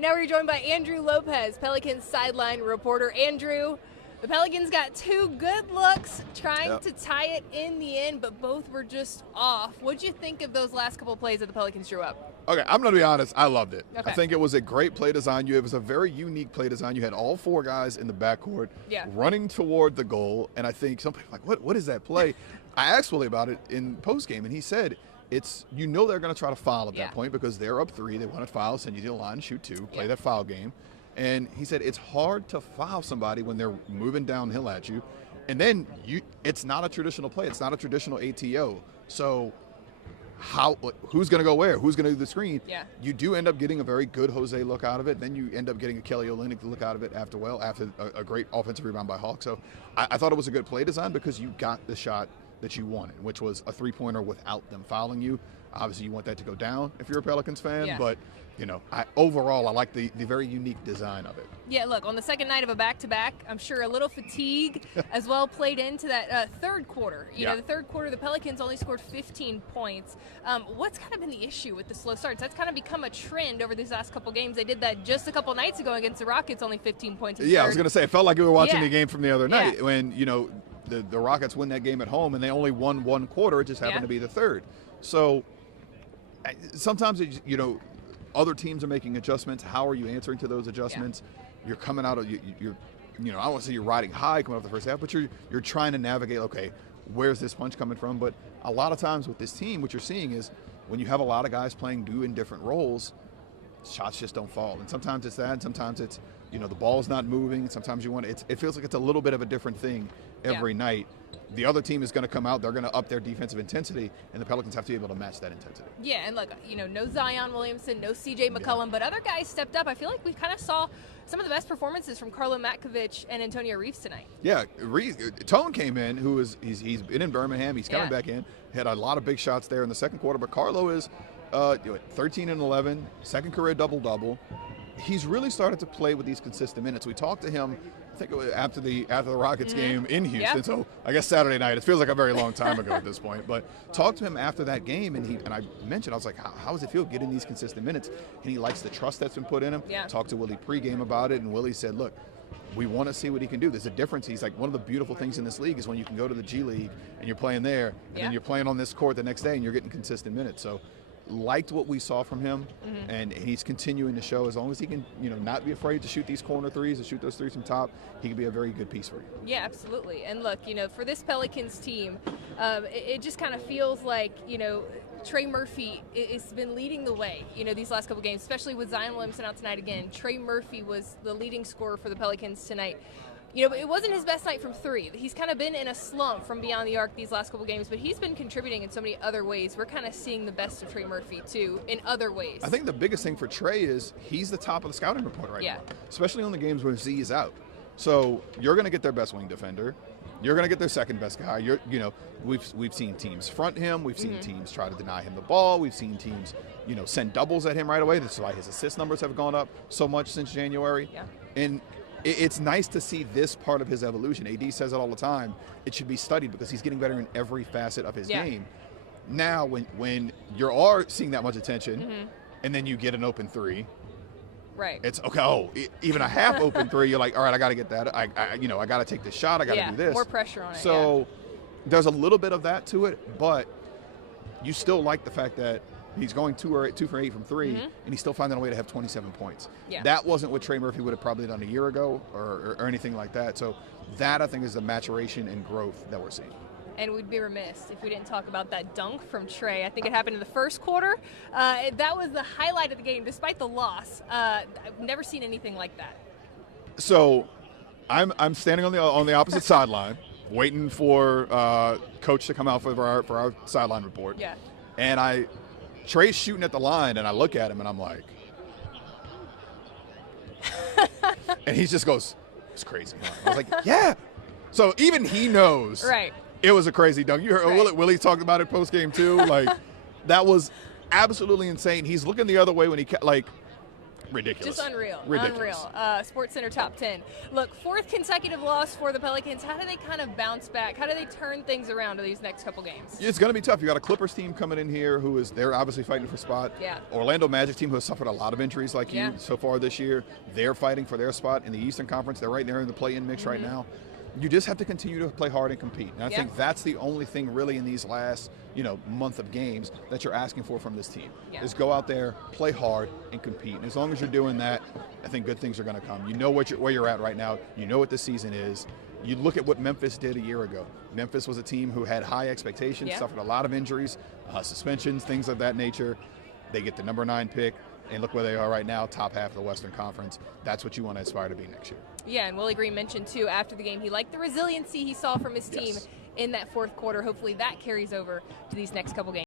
And now we're joined by Andrew Lopez, Pelicans sideline reporter. Andrew, the Pelicans got two good looks trying to tie it in the end, but both were just off. What'd you think of those last couple plays that the Pelicans drew up? Okay, I'm going to be honest. I loved it. Okay. I think it was a great play design. It was a very unique play design. You had all four guys in the backcourt running toward the goal, and I think some people are like, what is that play? I asked Willie about it in postgame, and he said it's, they're going to try to foul at that point because they're up 3. They want to foul, send you to the line, shoot 2, play that foul game. And he said it's hard to foul somebody when they're moving downhill at you. And then it's not a traditional play. It's not a traditional ATO. So who's going to go where? Who's going to do the screen? Yeah. You do end up getting a very good Jose look out of it. Then you end up getting a Kelly Olynyk look out of it after a great offensive rebound by Hawk. So I thought it was a good play design because you got the shot that you wanted, which was a 3-pointer without them fouling you. Obviously, you want that to go down if you're a Pelicans fan, but overall, I like the very unique design of it. Yeah, look, on the second night of a back-to-back, I'm sure a little fatigue as well played into that third quarter. You know, the third quarter, the Pelicans only scored 15 points. What's kind of been the issue with the slow starts? That's kind of become a trend over these last couple games. They did that just a couple nights ago against the Rockets, only 15 points. I was going to say, it felt like we were watching the game from the other night when, the Rockets win that game at home and they only won one quarter. It just happened to be the third. So sometimes, other teams are making adjustments. How are you answering to those adjustments? You're coming out of I don't want to say you're riding high coming off the first half, but you're trying to navigate, okay, where's this punch coming from? But a lot of times with this team, what you're seeing is when you have a lot of guys playing in different roles, shots just don't fall. And sometimes it's that, and sometimes it's, the ball's not moving. Sometimes it feels like it's a little bit of a different thing every night. The other team is going to come out, they're going to up their defensive intensity, and the Pelicans have to be able to match that intensity. Yeah, and look, no Zion Williamson, no C.J. McCollum, but other guys stepped up. I feel like we kind of saw some of the best performances from Carlo Matkovic and Antonio Reeves tonight. Yeah, Tone came in, he's been in Birmingham, he's coming back in, had a lot of big shots there in the second quarter, but Carlo is 13 and 11, second career double-double. He's really started to play with these consistent minutes. We talked to him, I think it was after the Rockets game in Houston. So I guess Saturday night. It feels like a very long time ago at this point. But talked to him after that game, and I mentioned, I was like, how does it feel getting these consistent minutes? And he likes the trust that's been put in him. Talked to Willie pregame about it, and Willie said, look, we want to see what he can do. There's a difference. He's like, one of the beautiful things in this league is when you can go to the G League and you're playing there, and then you're playing on this court the next day and you're getting consistent minutes. So liked what we saw from him, and he's continuing to show as long as he can, not be afraid to shoot these corner threes and shoot those threes from top, he can be a very good piece for you. Yeah, absolutely. And look, for this Pelicans team, it just kind of feels like, Trey Murphy has been leading the way, these last couple games, especially with Zion Williamson out tonight again. Trey Murphy was the leading scorer for the Pelicans tonight. It wasn't his best night from 3. He's kind of been in a slump from beyond the arc these last couple games, but he's been contributing in so many other ways. We're kind of seeing the best of Trey Murphy, too, in other ways. I think the biggest thing for Trey is he's the top of the scouting report right now, especially on the games where Z is out. So you're going to get their best wing defender. You're going to get their second best guy. We've seen teams front him. We've seen teams try to deny him the ball. We've seen teams, send doubles at him right away. That's why his assist numbers have gone up so much since January. Yeah. And it's nice to see this part of his evolution. AD says it all the time. It should be studied because he's getting better in every facet of his game. Now, when you are seeing that much attention, and then you get an open 3, it's okay. Even a half open 3, you're like, all right, I got to get that. I got to take this shot. I got to do this. More pressure on it. So there's a little bit of that to it, but you still like the fact that he's going 2 for 8 from 3, and he's still finding a way to have 27 points. Yeah. That wasn't what Trey Murphy would have probably done a year ago or anything like that. So that, I think, is the maturation and growth that we're seeing. And we'd be remiss if we didn't talk about that dunk from Trey. I think it happened in the first quarter. That was the highlight of the game, despite the loss. I've never seen anything like that. So I'm standing on the opposite sideline, waiting for Coach to come out for our sideline report. Yeah. And Trey's shooting at the line, and I look at him, and I'm like, and he just goes, it's crazy. Huh? I was like, yeah. So even he knows it was a crazy dunk. You heard Willie talked about it post-game too. Like, that was absolutely insane. He's looking the other way when Ridiculous. Just unreal. Ridiculous. Unreal. Sports Center top 10. Look, 4th consecutive loss for the Pelicans. How do they kind of bounce back? How do they turn things around to these next couple games? It's going to be tough. You got a Clippers team coming in here they're obviously fighting for spot. Yeah. Orlando Magic team who has suffered a lot of injuries like you so far this year. They're fighting for their spot in the Eastern Conference. They're right there in the play-in mix right now. You just have to continue to play hard and compete. And I think that's the only thing really in these last, month of games that you're asking for from this team. Is go out there, play hard, and compete. And as long as you're doing that, I think good things are going to come. You know where you're at right now. You know what the season is. You look at what Memphis did a year ago. Memphis was a team who had high expectations, suffered a lot of injuries, suspensions, things of that nature. They get the number 9 pick. And look where they are right now, top half of the Western Conference. That's what you want to aspire to be next year. Yeah, and Willie Green mentioned, too, after the game, he liked the resiliency he saw from his team in that 4th quarter. Hopefully that carries over to these next couple games.